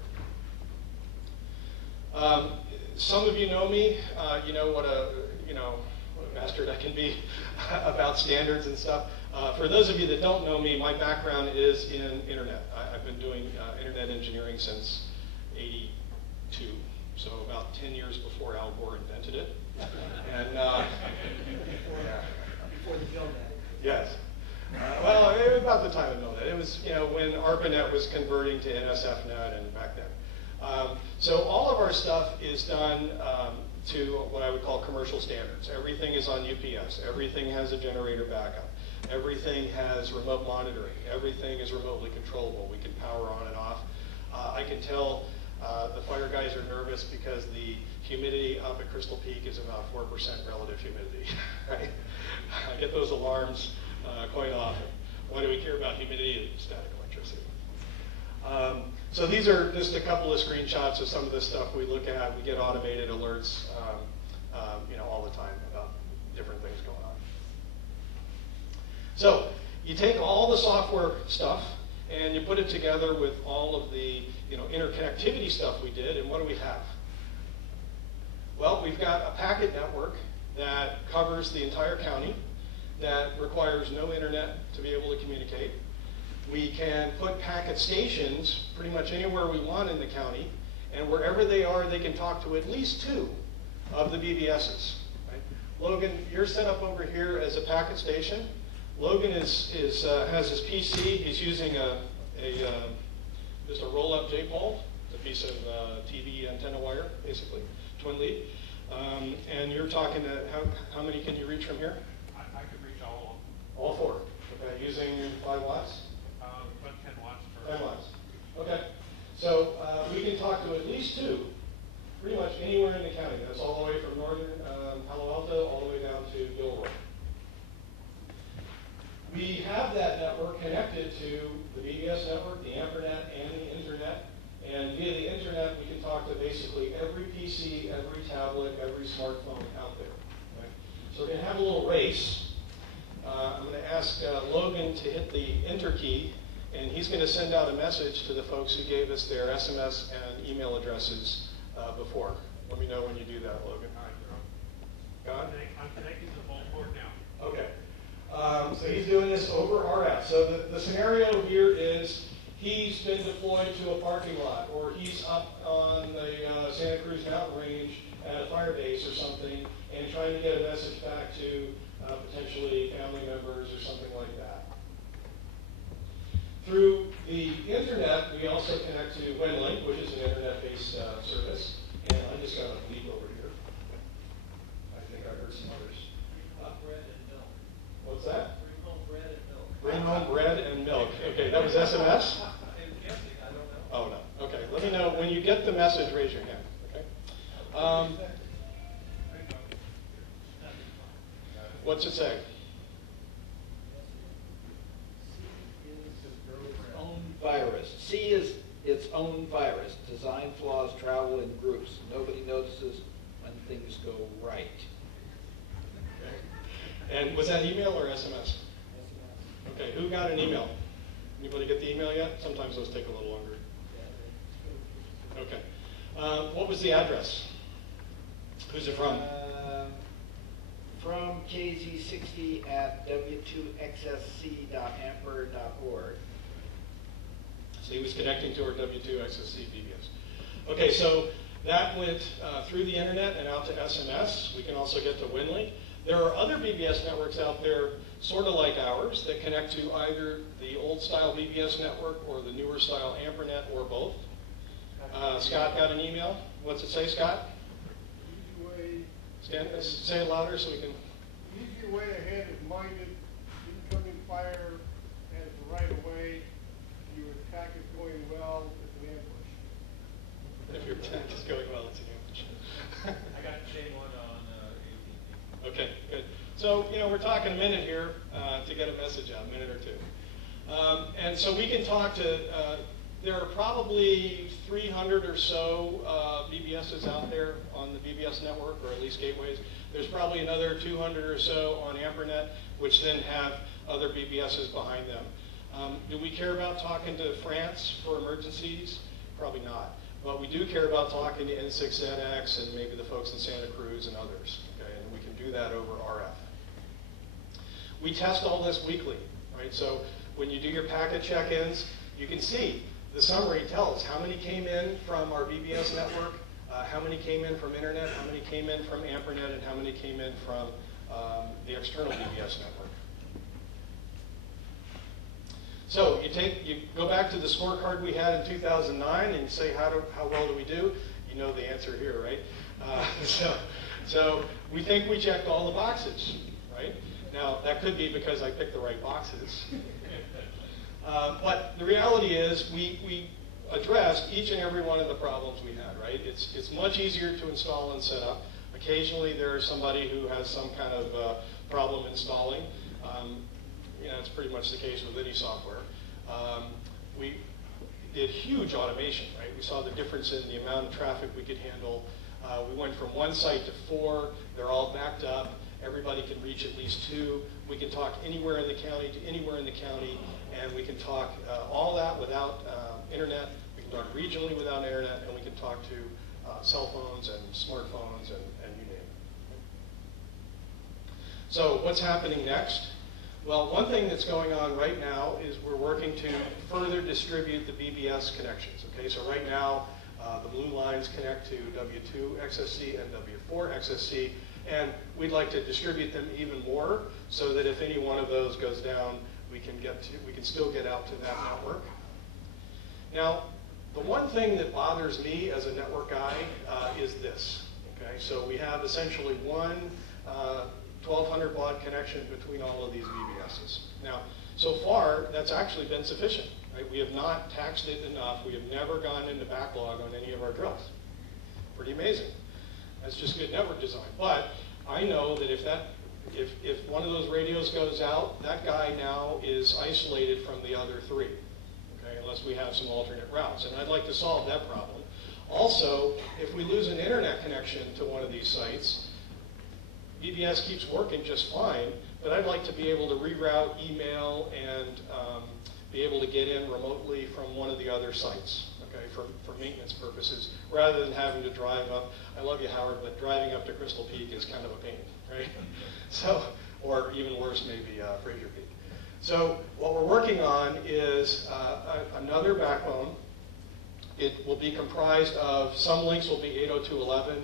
Some of you know me. You know what a bastard I can be about standards and stuff. For those of you that don't know me, my background is in internet. I've been doing internet engineering since '82, so about 10 years before Al Gore invented it. And before the Build Act. Yes. Well, it was about the time of Build Act. It was when ARPANET was converting to NSFNet and back then. So all of our stuff is done to what I would call commercial standards. Everything is on UPS. Everything has a generator backup. Everything has remote monitoring. Everything is remotely controllable. We can power on and off. I can tell the fire guys are nervous because the humidity up at Crystal Peak is about 4% relative humidity. Right? I get those alarms quite often. Why do we care about humidity and static electricity? So these are just a couple of screenshots of some of the stuff we look at. We get automated alerts all the time about different things going on. So you take all the software stuff and you put it together with all of the interconnectivity stuff we did, and what do we have? Well, we've got a packet network that covers the entire county that requires no internet to be able to communicate. We can put packet stations pretty much anywhere we want in the county, and wherever they are, they can talk to at least 2 of the BBSs. Logan, you're set up over here as a packet station. Logan has his PC. He's using just a roll-up J-pole. It's a piece of TV antenna wire, basically, twin lead. And you're talking to, how many can you reach from here? I could reach all of them. All four. Okay, using 5 watts? But 10 watts for. 10 watts. Okay. So we can talk to at least 2, pretty much anywhere in the county. That's all the way from northern Palo Alto all the way down to Gilroy. We have that network connected to the BBS network, the AmperNet, and the Internet. And via the Internet, we can talk to basically every PC, every tablet, every smartphone out there. Right? So we're going to have a little race. I'm going to ask Logan to hit the Enter key, and he's going to send out a message to the folks who gave us their SMS and email addresses before. Let me know when you do that, Logan. All right, Got it? I'm connecting to the phone port now. Okay. So he's doing this over RF. So the scenario here is he's been deployed to a parking lot, or he's up on the Santa Cruz mountain range at a fire base or something, and trying to get a message back to potentially family members or something like that. Through the Internet, we also connect to WinLink, which is an Internet-based service. And I just got a bleep over here. I think I heard some others. Bread and milk. What's that? Bring home bread and milk. Bring home bread and milk. Okay, that was SMS? I'm guessing, I don't know. Oh, no. Okay, let me know. When you get the message, raise your hand. Okay. What's it say? Own virus. C is its own virus. Design flaws travel in groups. Nobody notices when things go right. Okay. And was that email or SMS? Okay, who got an email? Anybody get the email yet? Sometimes those take a little longer. Okay. What was the address? Who's it from? From KZ60 at w2xsc.amper.org. So he was connecting to our W2XSC BBS. Okay, so that went through the Internet and out to SMS. We can also get to WinLink. There are other BBS networks out there, sort of like ours, that connect to either the old style BBS network or the newer style AmperNet, or both. Scott got an email. What's it say, Scott? Say it louder so we can. Easier way ahead is minded, incoming fire as the right of way, your attack is going well, it's an ambush. If your attack is going well, it's an ambush. I got the same one on AT&T. Okay, good. So, we're talking a minute here to get a message out, a minute or two. And so we can talk to, there are probably 300 or so BBSs out there on the BBS network, or at least gateways. There's probably another 200 or so on AmperNet, which then have other BBSs behind them. Do we care about talking to France for emergencies? Probably not. But we do care about talking to N6NX and maybe the folks in Santa Cruz and others. Okay? And we can do that over RF. We test all this weekly, right? So when you do your packet check-ins, you can see the summary tells how many came in from our BBS network, how many came in from Internet, how many came in from AmperNet, and how many came in from the external BBS network. So you go back to the scorecard we had in 2009 and you say, how well do we do? You know the answer here, right? So we think we checked all the boxes, right? Now, that could be because I picked the right boxes. But the reality is we addressed each and every one of the problems we had, right? It's much easier to install and set up. Occasionally there's somebody who has some kind of problem installing. It's pretty much the case with any software. We did huge automation, right? We saw the difference in the amount of traffic we could handle. We went from 1 site to 4. They're all backed up. Everybody can reach at least 2. We can talk anywhere in the county to anywhere in the county, and we can talk all that without Internet. We can talk regionally without Internet, and we can talk to cell phones and smartphones and you name it. So what's happening next? Well, one thing that's going on right now is we're working to further distribute the BBS connections. Okay, so right now the blue lines connect to W2XSC and W4XSC, And we'd like to distribute them even more so that if any one of those goes down, we can still get out to that network. Now, the one thing that bothers me as a network guy is this. Okay, so we have essentially one 1200 baud connection between all of these VBSs. Now, so far, that's actually been sufficient. Right? We have not taxed it enough. We have never gone into backlog on any of our drills. Pretty amazing. That's just good network design. But I know that if one of those radios goes out, that guy now is isolated from the other three, okay, unless we have some alternate routes. And I'd like to solve that problem. Also, if we lose an internet connection to one of these sites, VBS keeps working just fine, but I'd like to be able to reroute email and be able to get in remotely from one of the other sites, okay, for maintenance purposes, rather than having to drive up. I love you, Howard, but driving up to Crystal Peak is kind of a pain, right? So, or even worse, maybe Fraser Peak. So what we're working on is another backbone. It will be comprised of, some links will be 802.11,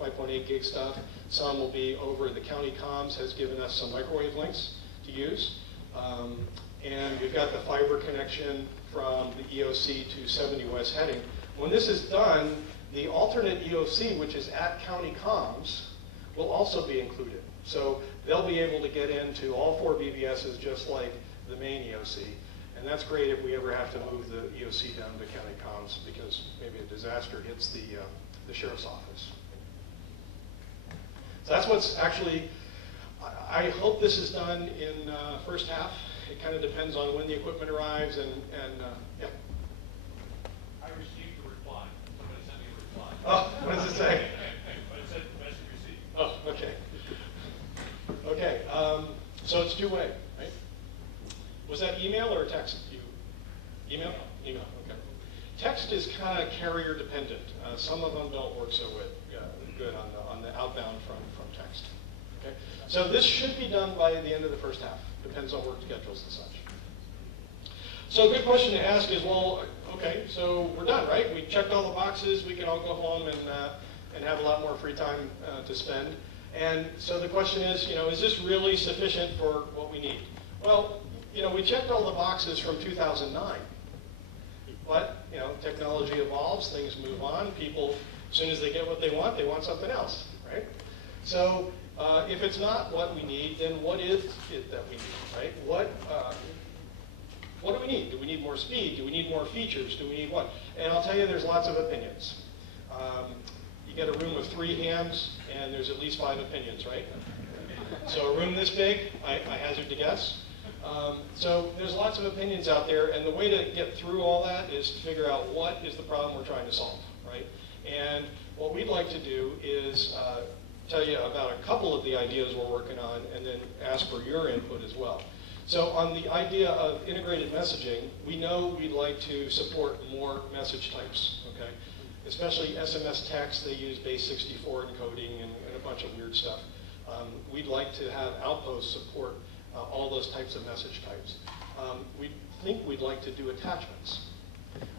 5.8 gig stuff. Some will be over the county comms has given us some microwave links to use. And we've got the fiber connection from the EOC to 70 West heading. When this is done, the alternate EOC, which is at county comms, will also be included. So they'll be able to get into all 4 BBSs just like the main EOC. And that's great if we ever have to move the EOC down to county comms because maybe a disaster hits the sheriff's office. So that's what's actually, I hope this is done in first half. It kind of depends on when the equipment arrives and yeah. I received a reply. Somebody sent me a reply. Oh, what does it say? But it said message received. Oh, okay. Okay, so it's two-way, right? Was that email or text? Email? Email, okay. Text is kind of carrier dependent. Some of them don't work so good on the outbound from text. Okay, so this should be done by the end of the first half. Depends on work schedules and such. So a good question to ask is, well, okay, so we're done, right? We checked all the boxes. We can all go home and have a lot more free time to spend. And so the question is, is this really sufficient for what we need? Well, we checked all the boxes from 2009. But, technology evolves, things move on. People, as soon as they get what they want something else, right? So if it's not what we need, then what is it that we need, right? What do we need? Do we need more speed? Do we need more features? Do we need what? And I'll tell you, there's lots of opinions. You get a room of 3 hands, and there's at least 5 opinions, right? So a room this big, I hazard to guess. So there's lots of opinions out there, and the way to get through all that is to figure out what is the problem we're trying to solve, right? And what we'd like to do is tell you about a couple of the ideas we're working on, and then ask for your input as well. So on the idea of integrated messaging, we know we'd like to support more message types, okay? Especially SMS text, they use base 64 encoding and a bunch of weird stuff. We'd like to have Outpost support all those types of message types. We think we'd like to do attachments.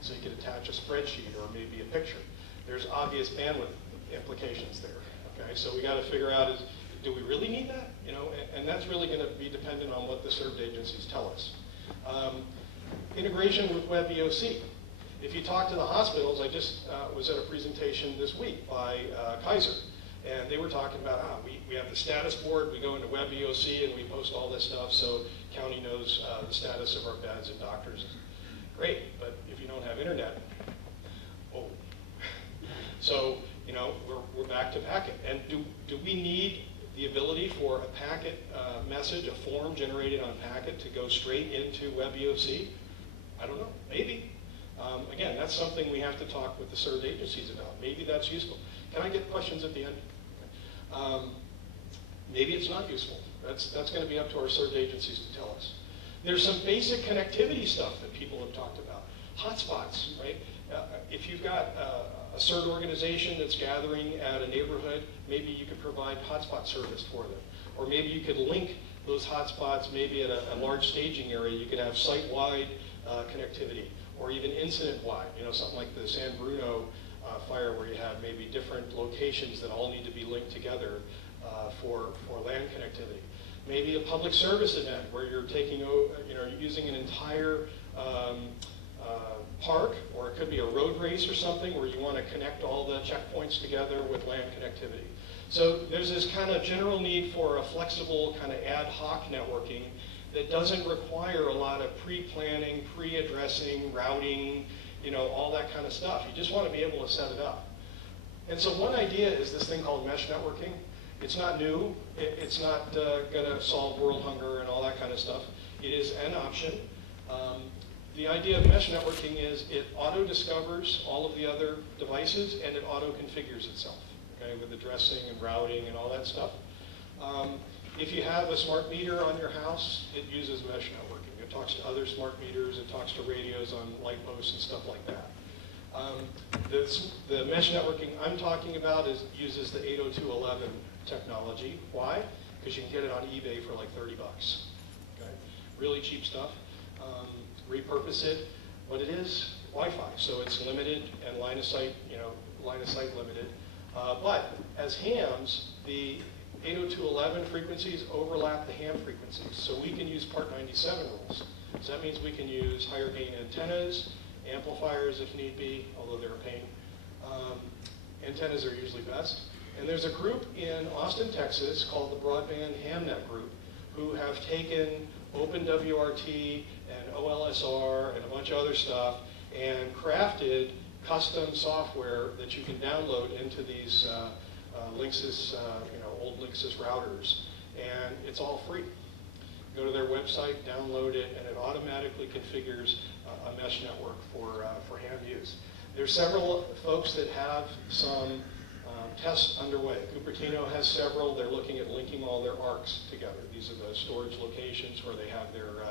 So you could attach a spreadsheet or maybe a picture. There's obvious bandwidth implications there. Okay, so we got to figure out do we really need that? And that's really going to be dependent on what the served agencies tell us. Integration with Web EOC. If you talk to the hospitals, I just was at a presentation this week by Kaiser, and they were talking about we have the status board, we go into Web EOC and we post all this stuff so county knows the status of our beds and doctors. Great, but if you don't have internet, oh. So, we're back to packet. And do we need the ability for a packet message, a form generated on packet to go straight into Web EOC? I don't know, maybe. Again, that's something we have to talk with the served agencies about. Maybe that's useful. Can I get questions at the end? Maybe it's not useful. That's going to be up to our served agencies to tell us. There's some basic connectivity stuff that people have talked about. Hotspots, right? If you've got a CERT organization that's gathering at a neighborhood, maybe you could provide hotspot service for them. Or maybe you could link those hotspots maybe at a large staging area. You could have site-wide connectivity, or even incident-wide, something like the San Bruno fire where you have maybe different locations that all need to be linked together for LAN connectivity. Maybe a public service event where you're taking, using an entire park, or it could be a road race or something where you want to connect all the checkpoints together with LAN connectivity. So there's this kind of general need for a flexible kind of ad hoc networking that doesn't require a lot of pre-planning, pre-addressing, routing, all that kind of stuff. You just want to be able to set it up. And so one idea is this thing called mesh networking. It's not new. It's not going to solve world hunger and all that kind of stuff. It is an option. The idea of mesh networking is it auto-discovers all of the other devices and it auto-configures itself, okay, with addressing and routing and all that stuff. If you have a smart meter on your house, it uses mesh networking. It talks to other smart meters, it talks to radios on light posts and stuff like that. The mesh networking I'm talking about uses the 802.11 technology. Why? Because you can get it on eBay for like 30 bucks. Okay? Really cheap stuff. Repurpose it. What it is, Wi-Fi. So it's limited and line of sight limited. But as hams, the 802.11 frequencies overlap the ham frequencies. So we can use Part 97 rules. So that means we can use higher gain antennas, amplifiers if need be, although they're a pain. Antennas are usually best. And there's a group in Austin, Texas called the Broadband HamNet Group who have taken OpenWRT and OLSR and a bunch of other stuff and crafted custom software that you can download into these Linksys, old Linksys routers, and it's all free. Go to their website, download it, and it automatically configures a mesh network for ham use. There's several folks that have some tests underway. Cupertino has several. They're looking at linking all their ARCs together. These are the storage locations where they have their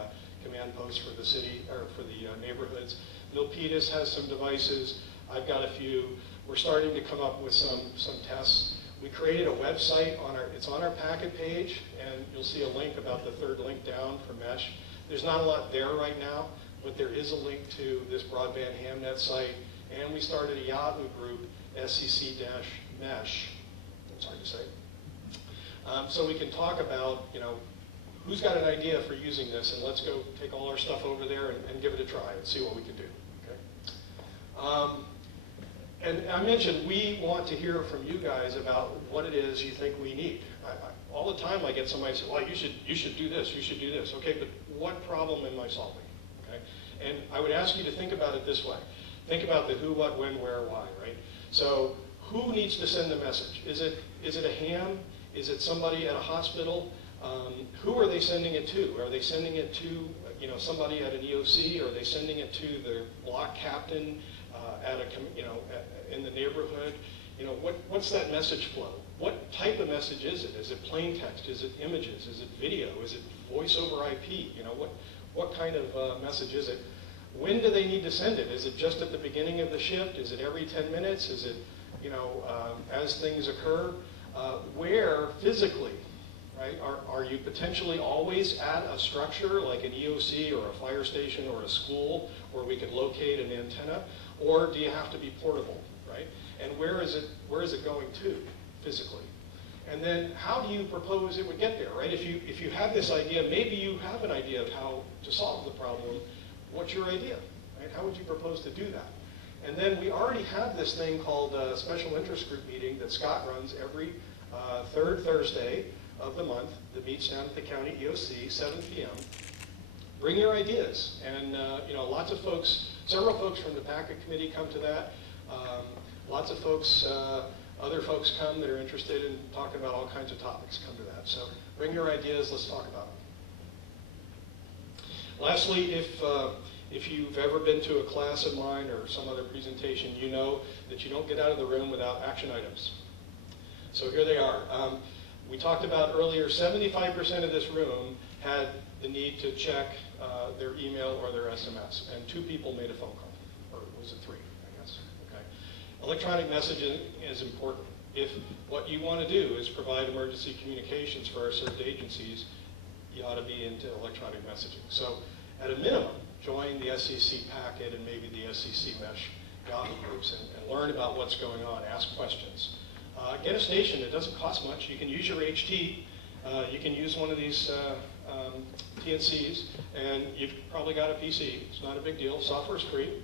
command posts for the city or for the neighborhoods. Milpitas has some devices. I've got a few. We're starting to come up with some tests. We created a website it's on our packet page, and you'll see a link about the third link down for mesh. There's not a lot there right now, but there is a link to this broadband hamnet site, and we started a Yahoo group, SEC-mesh. It's hard to say. So we can talk about, who's got an idea for using this, and let's go take all our stuff over there and give it a try and see what we can do. Okay. And I mentioned we want to hear from you guys about what it is you think we need. All the time I get somebody say, well, you should do this, you should do this. Okay, but what problem am I solving? Okay? And I would ask you to think about it this way. Think about the who, what, when, where, why, right? So who needs to send the message? Is it a ham? Is it somebody at a hospital? Who are they sending it to? Are they sending it to somebody at an EOC? Or are they sending it to the block captain in the neighborhood? What's that message flow? What type of message is it? Is it plain text? Is it images? Is it video? Is it voice over IP? What kind of message is it? When do they need to send it? Is it just at the beginning of the shift? Is it every 10 minutes? Is it as things occur? Where physically? Right? Are you potentially always at a structure like an EOC or a fire station or a school where we could locate an antenna? Or do you have to be portable, right? And where is it going to physically? And then how do you propose it would get there, right? If you have this idea, maybe you have an idea of how to solve the problem. What's your idea, right? How would you propose to do that? And then we already have this thing called a special interest group meeting that Scott runs every third Thursday of the month that meets down at the county EOC, 7 p.m. Bring your ideas. And lots of folks, several folks from the packet committee come to that. Lots of folks, other folks come that are interested in talking about all kinds of topics come to that. So bring your ideas, let's talk about them. Lastly, if you've ever been to a class of mine or some other presentation, you know that you don't get out of the room without action items. So here they are. We talked about earlier, 75% of this room had the need to check their email or their SMS, and 2 people made a phone call, or was it 3, I guess? Okay. Electronic messaging is important. If what you want to do is provide emergency communications for our served agencies, you ought to be into electronic messaging. So at a minimum, join the SEC packet and maybe the SEC mesh Yahoo groups and learn about what's going on, ask questions. Get a station, it doesn't cost much. You can use your HT, you can use one of these TNCs, and you've probably got a PC. It's not a big deal, software's free.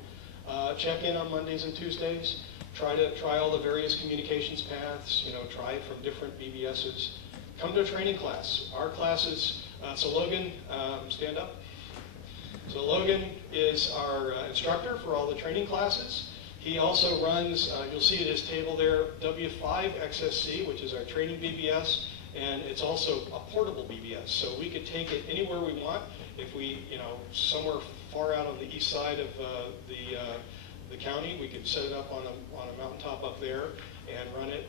Check in on Mondays and Tuesdays. Try all the various communications paths, try it from different BBSs. Come to a training class. Our classes, so Logan, stand up. So Logan is our instructor for all the training classes. He also runs, you'll see at his table there, W5XSC, which is our training BBS, and it's also a portable BBS. So we could take it anywhere we want. If we, somewhere far out on the east side of the county, we could set it up on a mountaintop up there and run it.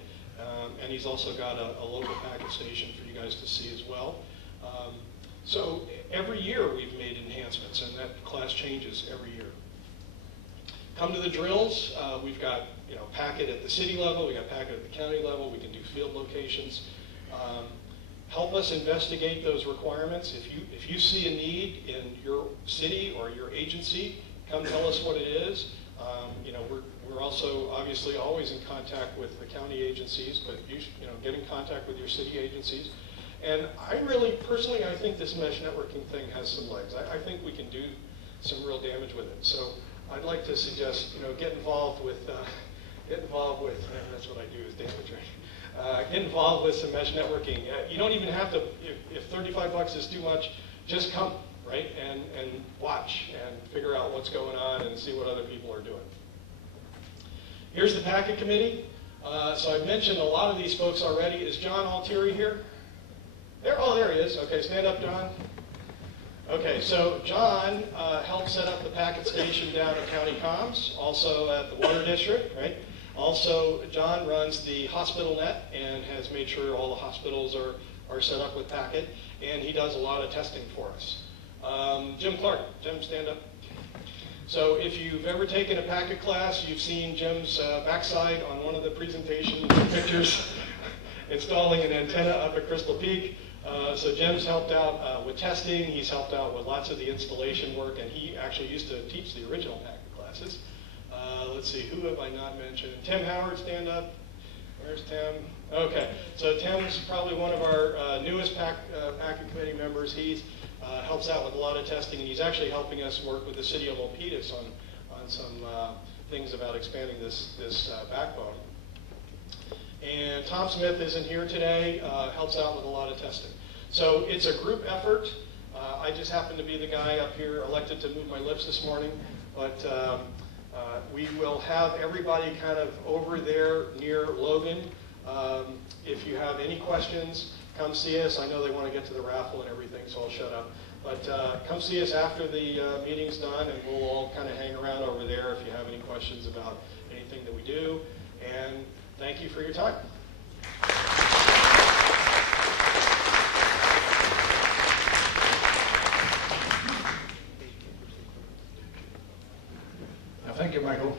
And he's also got a local packet station for you guys to see as well. So every year we've made enhancements, and that class changes every year. Come to the drills. We've got packet at the city level, we got packet at the county level, we can do field locations. Help us investigate those requirements. If you see a need in your city or your agency, come tell us what it is. We're also obviously always in contact with the county agencies, but get in contact with your city agencies. And I really, personally, I think this mesh networking thing has some legs. I think we can do some real damage with it. So I'd like to suggest, get involved with, and that's what I do is damage, right? Get involved with some mesh networking. You don't even have to, if $35 is too much, just come, right? And watch and figure out what's going on and see what other people are doing. Here's the packet committee. So I've mentioned a lot of these folks already. Is John Altieri here? There, oh, there he is. Okay, stand up, John. Okay, so John helped set up the packet station down at County Comms, also at the Water District, right? Also, John runs the hospital net and has made sure all the hospitals are set up with packet, and he does a lot of testing for us. Jim Clark. Jim, stand up. So if you've ever taken a packet class, you've seen Jim's backside on one of the presentation pictures installing an antenna up at Crystal Peak. So Jim's helped out with testing, he's helped out with lots of the installation work, and he actually used to teach the original packet classes. Let's see, who have I not mentioned? Tim Howard, stand up. Where's Tim? Okay, so Tim's probably one of our newest packet committee members. He helps out with a lot of testing, and he's actually helping us work with the city of Milpitas on some things about expanding this backbone. And Tom Smith isn't here today, helps out with a lot of testing. So it's a group effort. I just happen to be the guy up here elected to move my lips this morning, but we will have everybody kind of over there near Logan. If you have any questions, come see us. I know they want to get to the raffle and everything, so I'll shut up. But come see us after the meeting's done, and we'll all kind of hang around over there if you have any questions about anything that we do. And thank you for your time. Thank you, Michael.